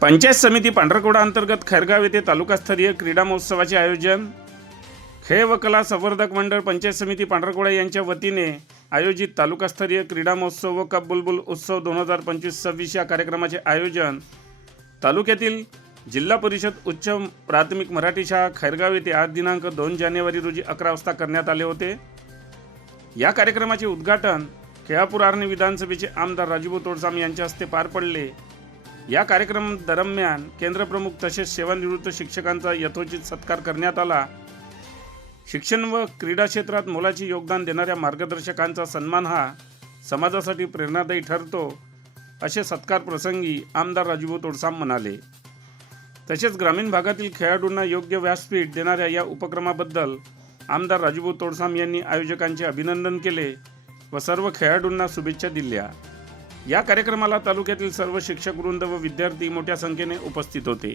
पंचायत समिती पांढरकोडा अंतर्गत खैरगाव येथे तालुकास्तरीय क्रीडा महोत्सवाचे आयोजन. खेळ व कला संवर्धक मंडळ पंचायत समिती पांढरकोडा यांच्या वतीने आयोजित तालुकास्तरीय क्रीडा महोत्सव व कप बुलबुल उत्सव दोन हजार पंचवीस सव्वीस या कार्यक्रमाचे आयोजन. तालुक्यातील जिल्हा परिषद उच्च प्राथमिक मराठी शाळा खैरगाव येथे आज दिनांक दोन जानेवारी रोजी अकरा वाजता करण्यात आले होते. या कार्यक्रमाचे उद्घाटन खेळापूर आर्णी विधानसभेचे आमदार राजूभाऊ तोडसाम यांच्या हस्ते पार पडले. या कार्यक्रम दरम्यान केंद्रप्रमुख तसेच सेवानिवृत्त शिक्षकांचा यथोचित सत्कार करण्यात आला. शिक्षण व क्रीडा क्षेत्रात मोलाचे योगदान देणाऱ्या मार्गदर्शकांचा सन्मान हा समाजासाठी प्रेरणादायी ठरतो असे सत्कार प्रसंगी आमदार राजूभाऊ तोडसाम म्हणाले. तसेच ग्रामीण भागातील खेळाडूंना योग्य व्यासपीठ देणाऱ्या या उपक्रमाबद्दल आमदार राजूभाऊ तोडसाम यांनी आयोजकांचे अभिनंदन केले व सर्व खेळाडूंना शुभेच्छा दिल्या. या कार्यक्रमाला तालुक्यातील सर्व शिक्षक वृंद व विद्यार्थी मोठ्या संख्येने उपस्थित होते.